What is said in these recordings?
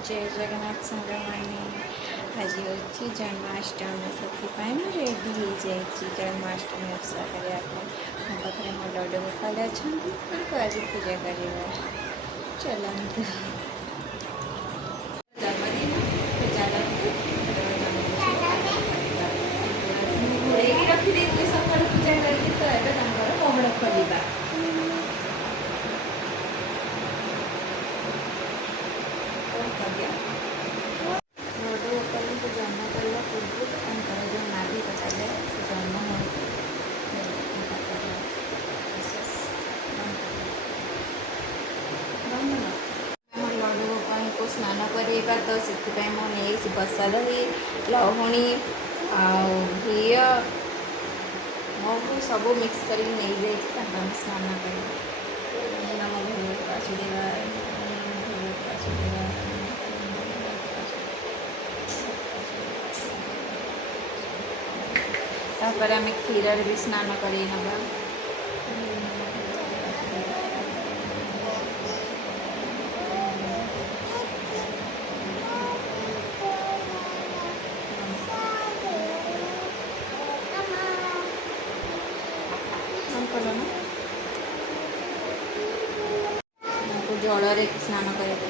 जय जगन्नाथ साଙ୍ଗमाने आज हूँ जन्माष्टमी से मैं रेडी हो जाइए जन्माष्टमी उत्सव करने मो पाखे मो लड्डू गोपाल अच्छा आज पूजा करवा चलते जन्मदिन घोड़े रखी सकाल पूजा करके तो ये कमल खोलवा लड्डू गोपाल को जन्म करने पूर्व जो नाभि कटाଯାଏ से जन्म हो लड्डू गोपाल को स्नान करवा तो से मुझे बसा दही लहुणी घी मो सब मिक्स कर स्नान कर तापर आम क्षीर भी स्नान कर जल स्नान कर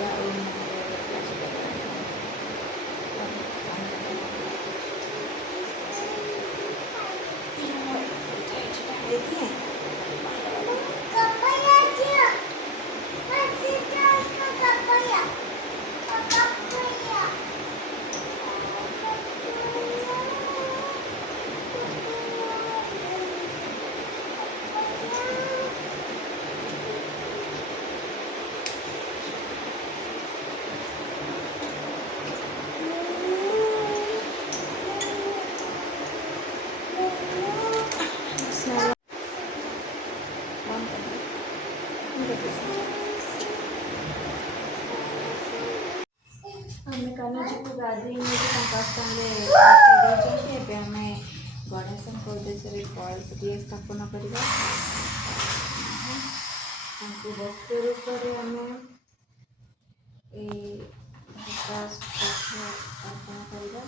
आम कान्हाजी को गाधी स्थान आम गणेश उद्देश्य कलश स्थापन करवा वस्त्र रूप आम अर्पण करवा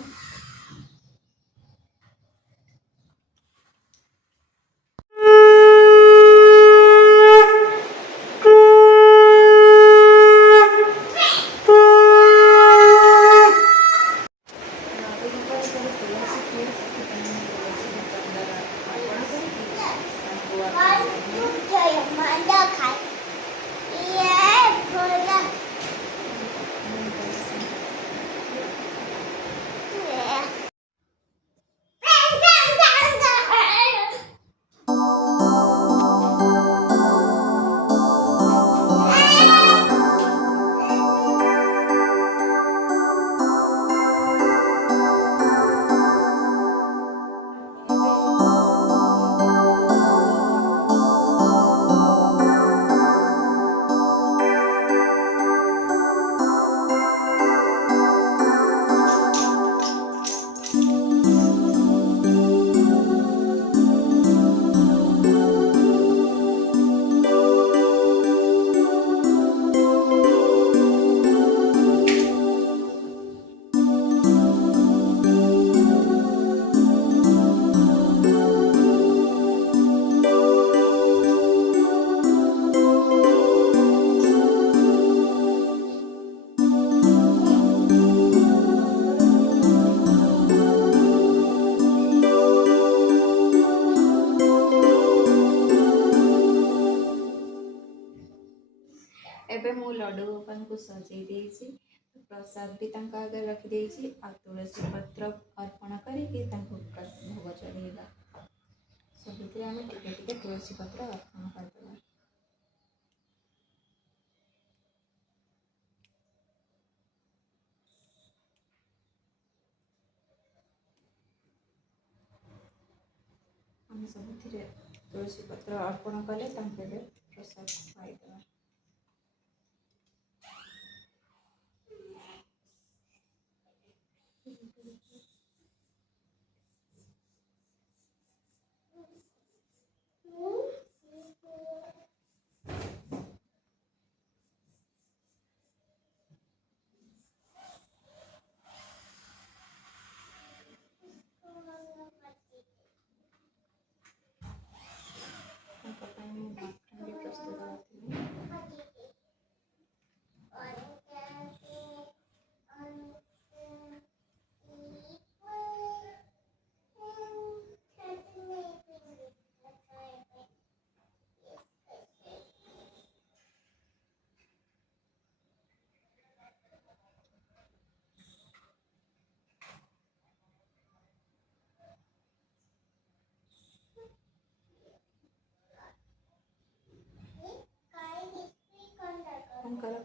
एबे मु लड्डू गोपाल को सजे प्रसाद भी आगे रखिदे तुलसी पत्र अर्पण करके भोग चढ़ेगा सब आम टे तुलसी पत्र अर्पण करदेगा आम सब तुलसी पत्र अर्पण कले प्रसाद खाईदेवा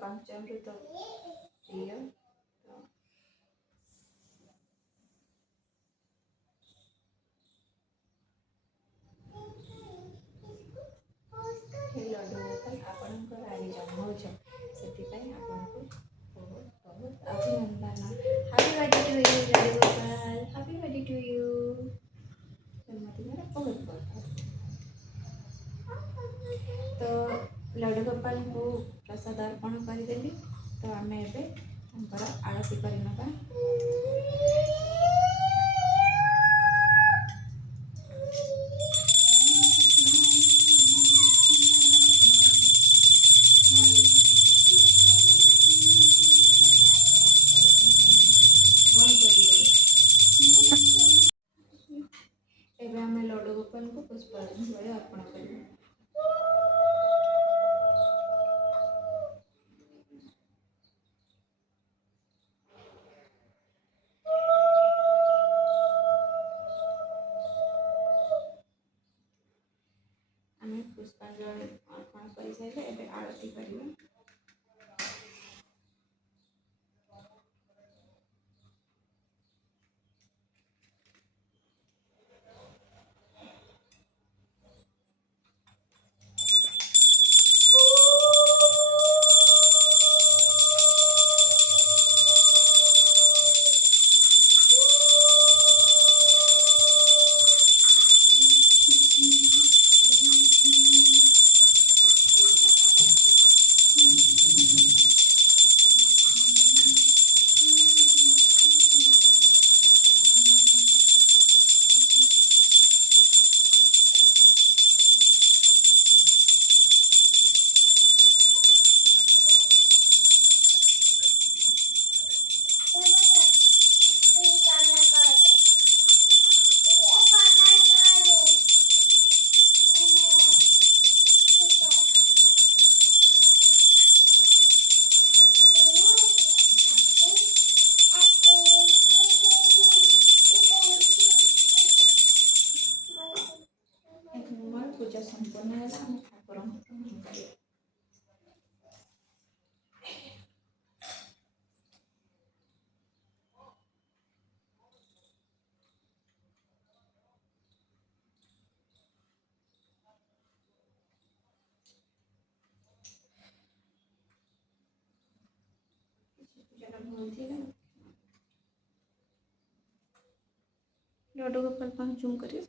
पंचामृत प्रिय। तो लड्डू गोपाल आपणकर आज जन्मोत्सव से आपको बहुत बहुत अभिनंदन। Happy birthday to you Laddu Gopal, happy birthday to you. जन्मदिन बहुत बहुत तो लड्डू गोपाल को प्रसाद अर्पण करदेली। तो आम एवं आरती करना। एवं आम लड्डू गोपाल को पुष्पांजलि अर्पण कर। आम पुष्पांजलि अर्पण कर सारे आरती करवा। पूजा संपूर्ण है ठाकुर लड्डू गोपाल जूम करिए।